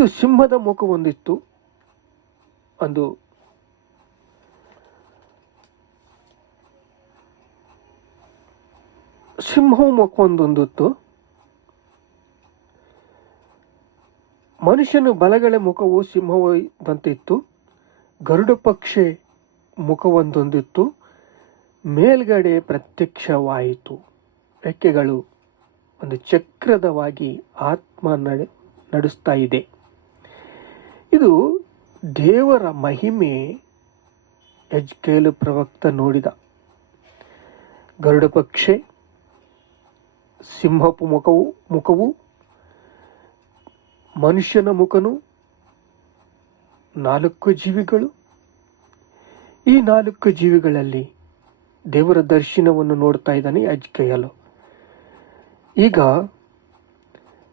ಇದು ಸಿಂಹದ ಮುಖ ಹೊಂದಿತ್ತು. ಒಂದು ಸಿಂಹವು ಮುಖ ಹೊಂದಿತ್ತು. ಮನುಷ್ಯನ ಬಲಗಡೆ ಮುಖವು ಸಿಂಹದಂತೆ ಇತ್ತು. ಗರುಡ ಪಕ್ಷಿ ಮುಖವೊಂದೊಂದಿತ್ತು. ಮೇಲ್ಗಡೆ ಪ್ರತ್ಯಕ್ಷವಾಯಿತು. ರೆಕ್ಕೆಗಳು ಒಂದು ಚಕ್ರದವಾಗಿ ಆತ್ಮ ನಡೆಸ್ತಾ ಇದೆ. ಇದು ದೇವರ ಮಹಿಮೆ. ಯೆಜ್ಕೇಲ ಪ್ರವಕ್ತ ನೋಡಿದ. ಗರುಡ ಪಕ್ಷಿ, ಸಿಂಹపు ಮುಖವು, ಮನುಷ್ಯನ ಮುಖನು, 4 ಜೀವಿಗಳು. ಈ 4 ಜೀವಿಗಳಲ್ಲಿ ದೇವರ ದರ್ಶನವನ್ನು ನೋಡ್ತಾ ಇದ್ದಾನೆ ಯೆಜ್ಕೇಲನು. ಈಗ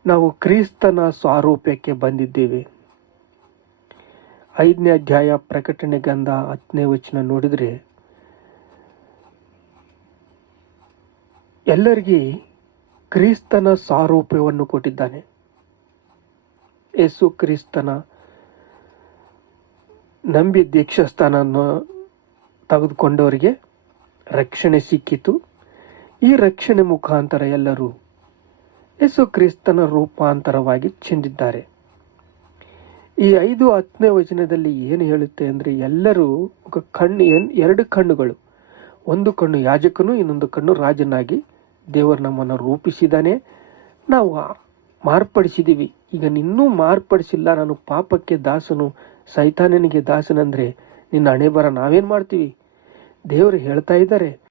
ನಾವು ಕ್ರಿಸ್ತನ ಸ್ವಾರೂಪ್ಯಕ್ಕೆ ಬಂದಿದ್ದೇವೆ. 5ನೇ ಅಧ್ಯಾಯ ಪ್ರಕಟಣೆ ಗ್ರಂಥ 10ನೇ ವಚನ ನೋಡಿದರೆ ಎಲ್ಲರಿಗೆ ಕ್ರಿಸ್ತನ ಸಾರೂಪ್ಯವನ್ನು ಕೊಟ್ಟಿದ್ದಾನೆ. ಯೇಸು ಕ್ರಿಸ್ತನ ನಂಬಿ ದೀಕ್ಷಾಸ್ಥಾನವನ್ನು ತೆಗೆದುಕೊಂಡವರಿಗೆ ರಕ್ಷಣೆ ಸಿಕ್ಕಿತು. ಈ ರಕ್ಷಣೆ ಮುಖಾಂತರ ಎಲ್ಲರೂ ಯೇಸು ಕ್ರಿಸ್ತನ ರೂಪಾಂತರವಾಗಿ ಚೆಂದಿದ್ದಾರೆ. ಈ 5:10ನೇ ವಚನದಲ್ಲಿ ಏನು ಹೇಳುತ್ತೆ ಅಂದರೆ, ಎಲ್ಲರೂ ಎರಡು ಕಣ್ಣುಗಳು, ಒಂದು ಕಣ್ಣು ಯಾಜಕನು, ಇನ್ನೊಂದು ಕಣ್ಣು ರಾಜನಾಗಿ ದೇವರು ನಮ್ಮನ್ನು ರೂಪಿಸಿದ್ದಾನೆ. ನಾವು ಮಾರ್ಪಡಿಸಿದ್ದೀವಿ. ಈಗ ನಿನ್ನೂ ಮಾರ್ಪಡಿಸಿಲ್ಲ, ನಾನು ಪಾಪಕ್ಕೆ ದಾಸನು, ಸೈತಾನನಿಗೆ ದಾಸನಂದರೆ ನಿನ್ನ ಹಣೆ ಬರ ನಾವೇನು ಮಾಡ್ತೀವಿ? ದೇವರು ಹೇಳ್ತಾ ಇದ್ದಾರೆ,